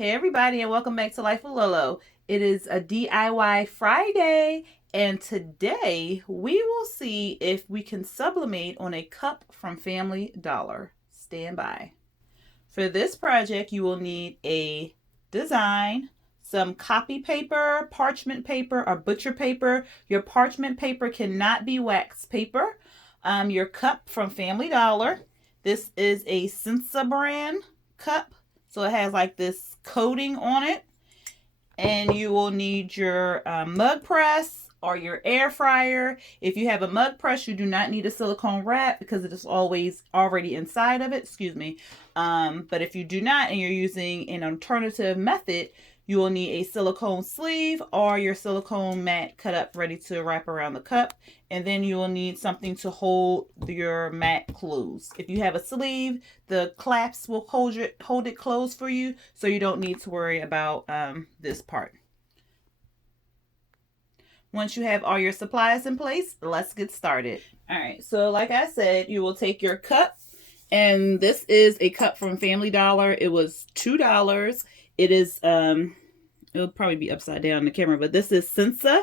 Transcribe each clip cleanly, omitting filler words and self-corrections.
Hey everybody, and welcome back to Life with Lolo. It is a DIY Friday, and today we will see if we can sublimate on a cup from Family Dollar. Stand by. For this project, you will need a design, some copy paper, parchment paper, or butcher paper. Your parchment paper cannot be wax paper. Your cup from Family Dollar. This is a Sensa brand cup, so it has like this coating on it. And you will need your mug press or your air fryer. If you have a mug press, you do not need a silicone wrap because it is always already inside of it. Excuse me. But if you do not and you're using an alternative method, you will need a silicone sleeve or your silicone mat cut up ready to wrap around the cup. And then you will need something to hold your mat closed. If you have a sleeve, the clasps will hold it closed for you, so you don't need to worry about this part. Once you have all your supplies in place, let's get started. All right, so like I said, you will take your cup, and this is a cup from Family Dollar. It was $2. It is it'll probably be upside down in the camera, but this is Sensa.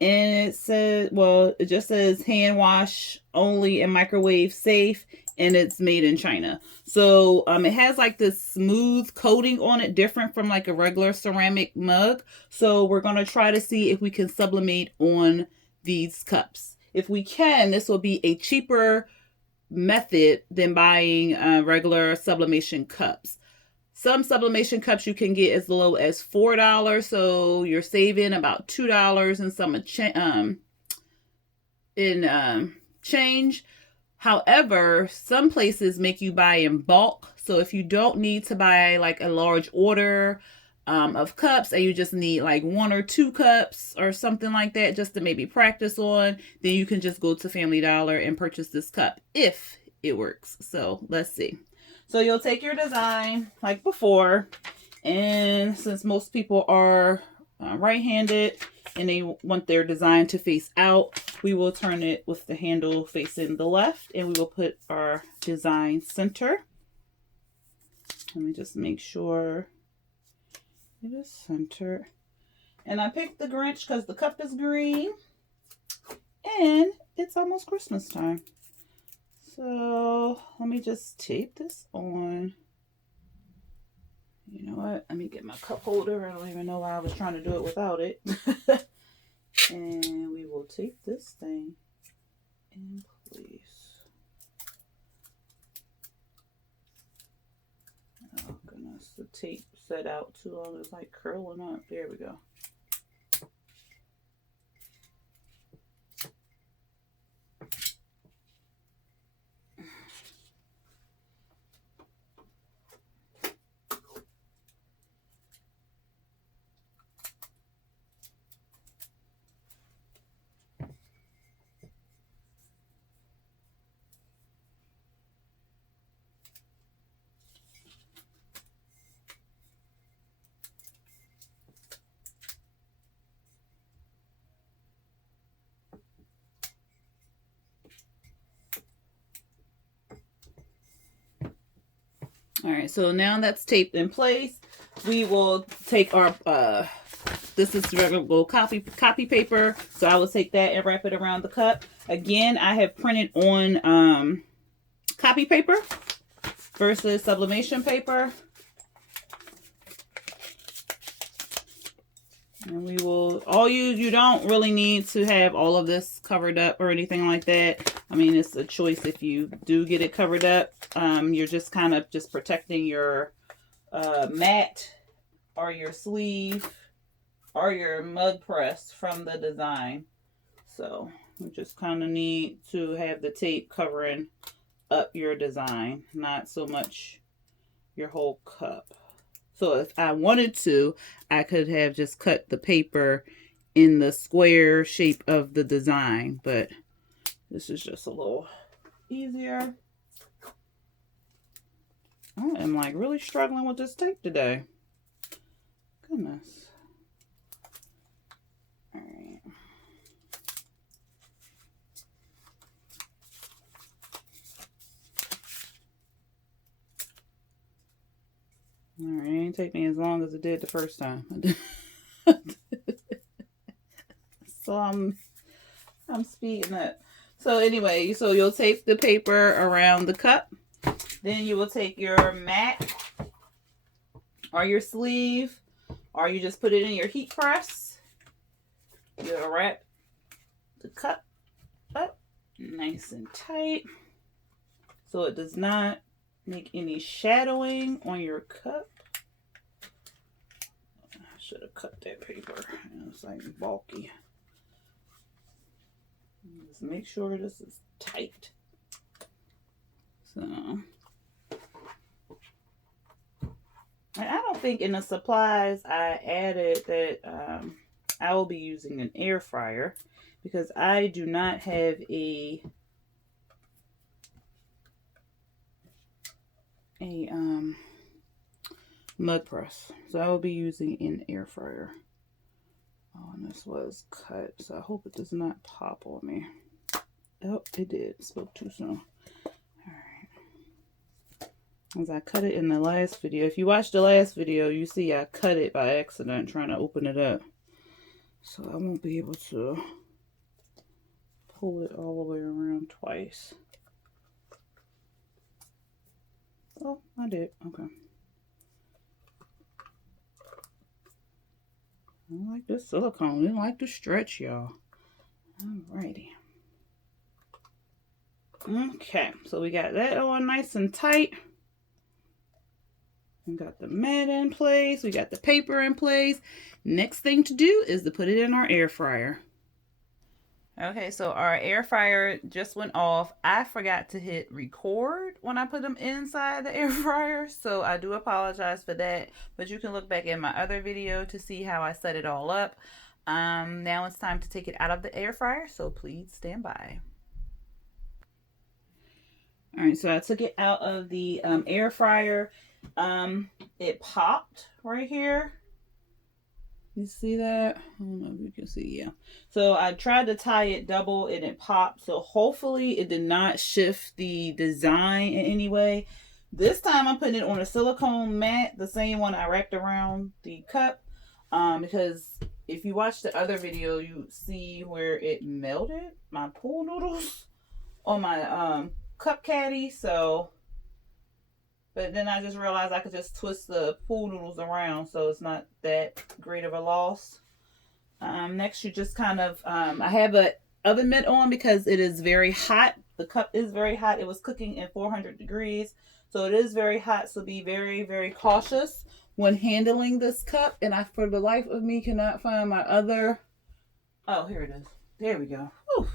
And it says, well, it just says hand wash only and microwave safe, and it's made in China. So it has like this smooth coating on it, different from like a regular ceramic mug. So we're going to try to see if we can sublimate on these cups. If we can, this will be a cheaper method than buying regular sublimation cups. Some sublimation cups you can get as low as $4, so you're saving about $2 in some change. However, some places make you buy in bulk, so if you don't need to buy like a large order of cups and you just need like 1 or 2 cups or something like that just to maybe practice on, then you can just go to Family Dollar and purchase this cup if it works. So let's see. So you'll take your design like before, and since most people are right-handed and they want their design to face out, we will turn it with the handle facing the left, and we will put our design center. Let me just make sure it is centered. And I picked the Grinch because the cup is green and it's almost Christmas time. So let me just tape this on. You know what? Let me get my cup holder. I don't even know why I was trying to do it without it. And we will tape this thing in place. Oh goodness, the tape set out too long. It's like curling up. There we go. All right, so now that's taped in place, we will take our this is regular copy paper, so I will take that and wrap it around the cup. Again, I have printed on copy paper versus sublimation paper. And we will, you don't really need to have all of this covered up or anything like that. I mean, it's a choice if you do get it covered up. You're just kind of just protecting your mat or your sleeve or your mug press from the design. So you just kind of need to have the tape covering up your design, not so much your whole cup. So if I wanted to, I could have just cut the paper in the square shape of the design, but this is just a little easier. I am like really struggling with this tape today. Goodness. All right. All right. ain't take me as long as it did the first time. So I'm speeding up. So anyway, so you'll tape the paper around the cup. Then you will take your mat or your sleeve, or you just put it in your heat press. You'll wrap the cup up nice and tight so it does not make any shadowing on your cup. I should have cut that paper. It's like bulky. Just make sure this is tight. So, I don't think in the supplies I added that I will be using an air fryer because I do not have a mud press. So I will be using an air fryer. Oh, and this was cut, so I hope it does not pop on me. Oh, it did. Spoke too soon. Alright. As I cut it in the last video. If you watched the last video, you see I cut it by accident trying to open it up. So I won't be able to pull it all the way around twice. Oh, I did. Okay. I don't like this silicone. I didn't like the stretch, y'all. Alrighty. Okay, so we got that on nice and tight. We got the mat in place. We got the paper in place. Next thing to do is to put it in our air fryer. Okay, so our air fryer just went off. I forgot to hit record when I put them inside the air fryer, so I do apologize for that. But you can look back at my other video to see how I set it all up. Now it's time to take it out of the air fryer, so please stand by. All right, so I took it out of the air fryer. It popped right here. You see that? I don't know if you can see. Yeah. So I tried to tie it double and it popped. So hopefully it did not shift the design in any way. This time I'm putting it on a silicone mat, the same one I wrapped around the cup. Because if you watch the other video, you see where it melted my pool noodles on my cup caddy. So, but then I just realized I could just twist the pool noodles around, so it's not that great of a loss. Next, you just kind of, I have an oven mitt on because it is very hot. The cup is very hot. It was cooking at 400 degrees, so it is very hot. So be very, very cautious when handling this cup. And I, for the life of me, cannot find my other. Oh, here it is. There we go. Whew.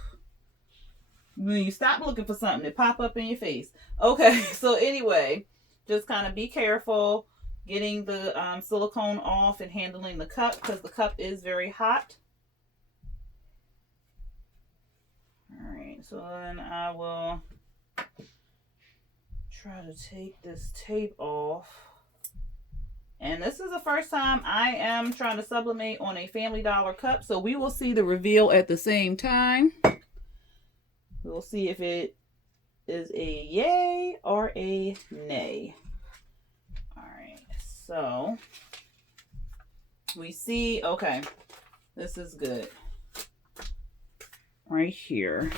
When you stop looking for something, it pop up in your face. Okay, so anyway. Just kind of be careful getting the silicone off and handling the cup because the cup is very hot. All right, so then I will try to take this tape off. And this is the first time I am trying to sublimate on a Family Dollar cup, so we will see the reveal at the same time. We'll see if it is a yay or a nay. All right, so we see, okay, this is good. Right here.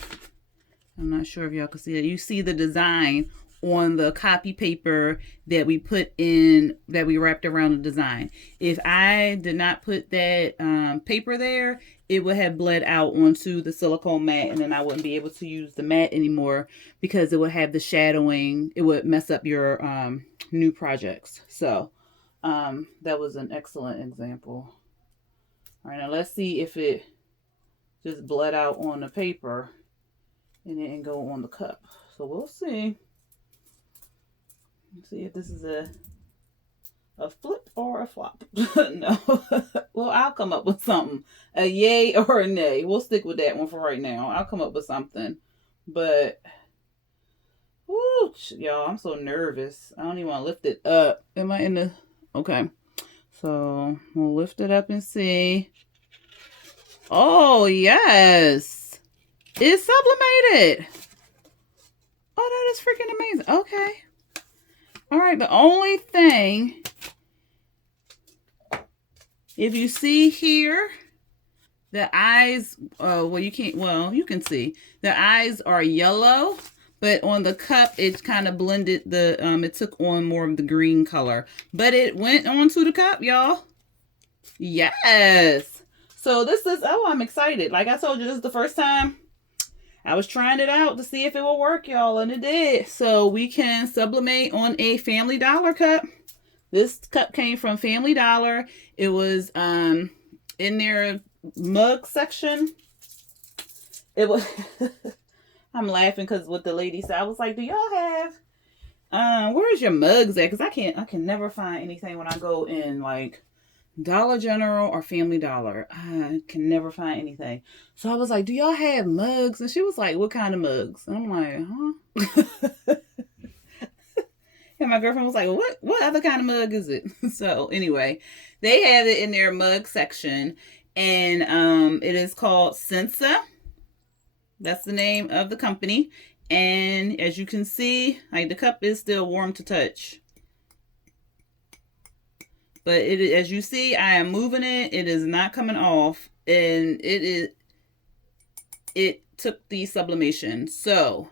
I'm not sure if y'all can see it. You see the design on the copy paper that we put in, that we wrapped around the design. If I did not put that paper there, it would have bled out onto the silicone mat, and then I wouldn't be able to use the mat anymore because it would have the shadowing. It would mess up your new projects. So that was an excellent example. All right, now let's see if it just bled out on the paper and it didn't go on the cup. So we'll see. Let's see if this is a flip or a flop. No. Well, I'll come up with something. A yay or a nay. We'll stick with that one for right now. I'll come up with something. But, whoo, y'all, I'm so nervous. I don't even want to lift it up. Am I in the... Okay. So, we'll lift it up and see. Oh, yes. It's sublimated. Oh, that is freaking amazing. Okay. All right, the only thing If you see here, the eyes, well, you can see the eyes are yellow, but on the cup, it kind of blended it took on more of the green color, but it went onto the cup, y'all. Yes. So this is, oh, I'm excited. Like I told you, this is the first time I was trying it out to see if it will work, y'all, and it did. So we can sublimate on a Family Dollar cup. This cup came from Family Dollar. It was in their mug section. It was I'm laughing because what the lady said. I was like, do y'all have where's your mugs at? Because I can never find anything when I go in like Dollar General or Family Dollar. I can never find anything. So I was like, do y'all have mugs? And she was like, what kind of mugs? And I'm like, huh? And my girlfriend was like, what other kind of mug is it? So anyway, they have it in their mug section. And it is called Sensa. That's the name of the company. And as you can see, like the cup is still warm to touch. But as you see, I am moving it. It is not coming off. And it took the sublimation. So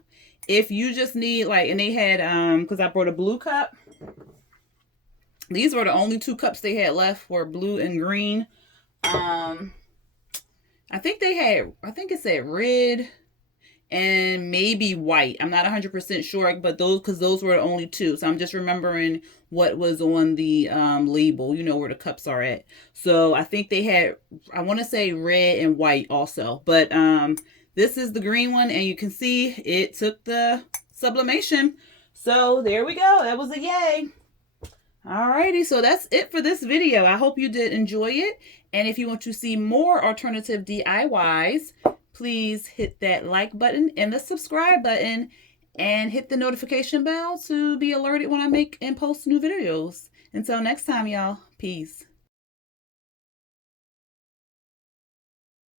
if you just need like, and they had, because I brought a blue cup. These were the only 2 cups they had left, were blue and green. I think it said red and maybe white. I'm not 100% sure, but those were the only 2. So I'm just remembering what was on the label, you know, where the cups are at. So I think they had, I want to say red and white also, but this is the green one, and you can see it took the sublimation. So there we go. That was a yay. Alrighty, so that's it for this video. I hope you did enjoy it. And if you want to see more alternative DIYs, please hit that like button and the subscribe button and hit the notification bell to be alerted when I make and post new videos. Until next time, y'all. Peace.